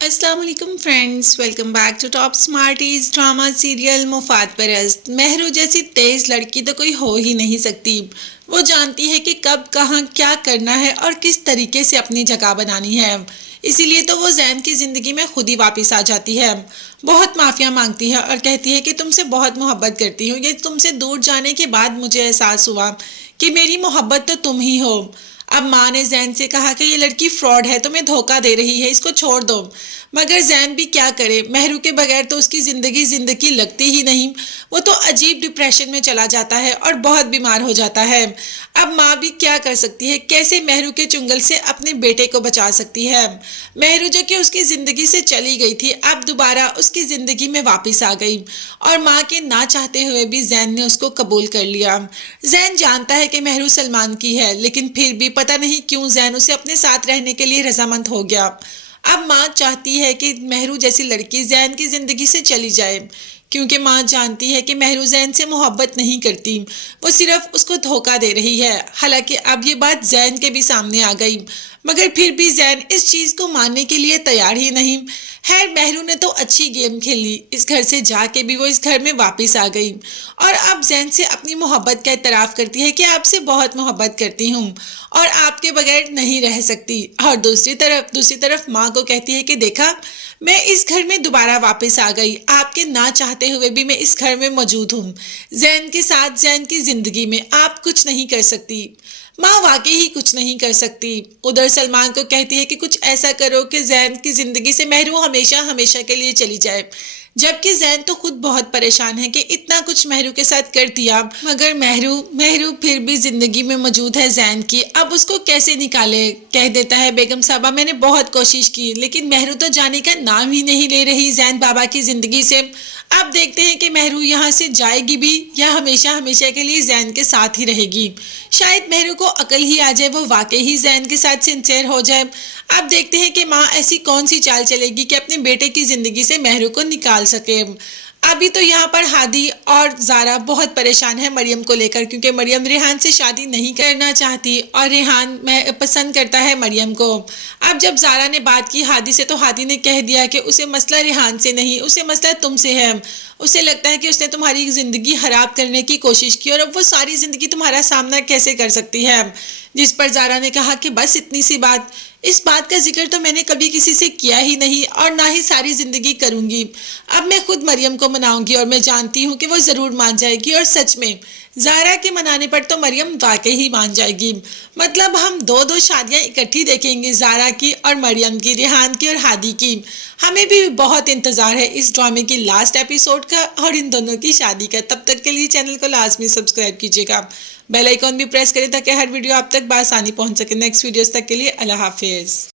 السلام علیکم friends, welcome back to top smarties drama serial Mufad Parast. Mehru جیسی تیز لڑکی تو کوئی ہو ہی نہیں سکتی۔ وہ جانتی ہے کہ کب کہاں کیا کرنا ہے اور کس طریقے سے اپنی جگہ بنانی ہے، اسی لیے تو وہ زین کی زندگی میں خود ہی واپس آ جاتی ہے۔ بہت معافیا مانگتی ہے اور کہتی ہے کہ تم سے بہت محبت کرتی ہوں، یہ تم سے دور جانے کے بعد مجھے احساس ہوا کہ میری محبت تو تم ہی ہو۔ اب ماں نے زین سے کہا کہ یہ لڑکی فراڈ ہے، تمہیں دھوکہ دے رہی ہے، اس کو چھوڑ دو۔ مگر زین بھی کیا کرے، مہرو کے بغیر تو اس کی زندگی لگتی ہی نہیں۔ وہ تو عجیب ڈپریشن میں چلا جاتا ہے اور بہت بیمار ہو جاتا ہے۔ اب ماں بھی کیا کر سکتی ہے، کیسے مہرو کے چنگل سے اپنے بیٹے کو بچا سکتی ہے۔ مہرو جو کہ اس کی زندگی سے چلی گئی تھی، اب دوبارہ اس کی زندگی میں واپس آ گئی اور ماں کے نہ چاہتے ہوئے بھی زین نے اس کو قبول کر لیا۔ زین جانتا ہے کہ مہرو سلمان کی ہے، لیکن پھر بھی پتہ نہیں کیوں زین اسے اپنے ساتھ رہنے کے لیے رضامند ہو گیا۔ اب ماں چاہتی ہے کہ مہرو جیسی لڑکی زین کی زندگی سے چلی جائے، کیونکہ ماں جانتی ہے کہ مہرو زین سے محبت نہیں کرتی، وہ صرف اس کو دھوکہ دے رہی ہے۔ حالانکہ اب یہ بات زین کے بھی سامنے آ گئی، مگر پھر بھی زین اس چیز کو ماننے کے لیے تیار ہی نہیں۔ خیر، مہرو نے تو اچھی گیم کھیلی، اس گھر سے جا کے بھی وہ اس گھر میں واپس آ گئی اور اب زین سے اپنی محبت کا اعتراف کرتی ہے کہ آپ سے بہت محبت کرتی ہوں اور آپ کے بغیر نہیں رہ سکتی۔ اور دوسری طرف ماں کو کہتی ہے کہ دیکھا، میں اس گھر میں دوبارہ واپس آ گئی، آپ کے نہ چاہتے ہوئے بھی میں اس گھر میں موجود ہوں۔ زین کے ساتھ زین کی زندگی میں آپ کچھ نہیں کر سکتی۔ ماں واقعی ہی کچھ نہیں کر سکتی۔ ادھر سلمان کو کہتی ہے کہ کچھ ایسا کرو کہ زین کی زندگی سے مہرو ہمیشہ کے لیے چلی جائے، جبکہ زین تو خود بہت پریشان ہے کہ اتنا کچھ مہرو کے ساتھ کر دیا، مگر مہرو پھر بھی زندگی میں موجود ہے زین کی، اب اس کو کیسے نکالے۔ کہہ دیتا ہے بیگم صاحبہ میں نے بہت کوشش کی، لیکن مہرو تو جانے کا نام ہی نہیں لے رہی زین بابا کی زندگی سے۔ اب دیکھتے ہیں کہ مہرو یہاں سے جائے گی بھی یا ہمیشہ کے لیے زین کے ساتھ ہی رہے گی۔ شاید مہرو کو عقل ہی آ جائے، وہ واقعی ہی زین کے ساتھ سنسیئر ہو جائے۔ اب دیکھتے ہیں کہ ماں ایسی کون سی چال چلے گی کہ اپنے بیٹے کی زندگی سے مہرو کو نکال سکے۔ ابھی تو یہاں پر ہادی اور زارا بہت پریشان ہے مریم کو لے کر، کیونکہ مریم ریحان سے شادی نہیں کرنا چاہتی اور ریحان پسند کرتا ہے مریم کو۔ اب جب زارا نے بات کی ہادی سے، تو ہادی نے کہہ دیا کہ اسے مسئلہ ریحان سے نہیں، اسے مسئلہ تم سے ہے۔ اسے لگتا ہے کہ اس نے تمہاری زندگی خراب کرنے کی کوشش کی اور اب وہ ساری زندگی تمہارا سامنا کیسے کر سکتی ہے۔ جس پر زارا نے کہا کہ بس اتنی سی بات، اس بات کا ذکر تو میں نے کبھی کسی سے کیا ہی نہیں اور نہ ہی ساری زندگی کروں گی۔ اب میں خود مریم کو مناؤں گی اور میں جانتی ہوں کہ وہ ضرور مان جائے گی، اور سچ میں زارا کے منانے پر تو مریم واقعی ہی مان جائے گی۔ مطلب ہم دو شادیاں اکٹھی دیکھیں گے، زارا کی اور مریم کی، ریحان کی اور ہادی کی۔ ہمیں بھی بہت انتظار ہے اس ڈرامے کی لاسٹ ایپیسوڈ کا اور ان دونوں کی شادی کا۔ تب تک کے لیے چینل کو لازمی سبسکرائب کیجیے گا، بیل آئیکن بھی پریس کریں تاکہ ہر ویڈیو آپ تک بآسانی پہنچ سکے۔ نیکسٹ ویڈیوز تک کے لیے اللہ حافظ۔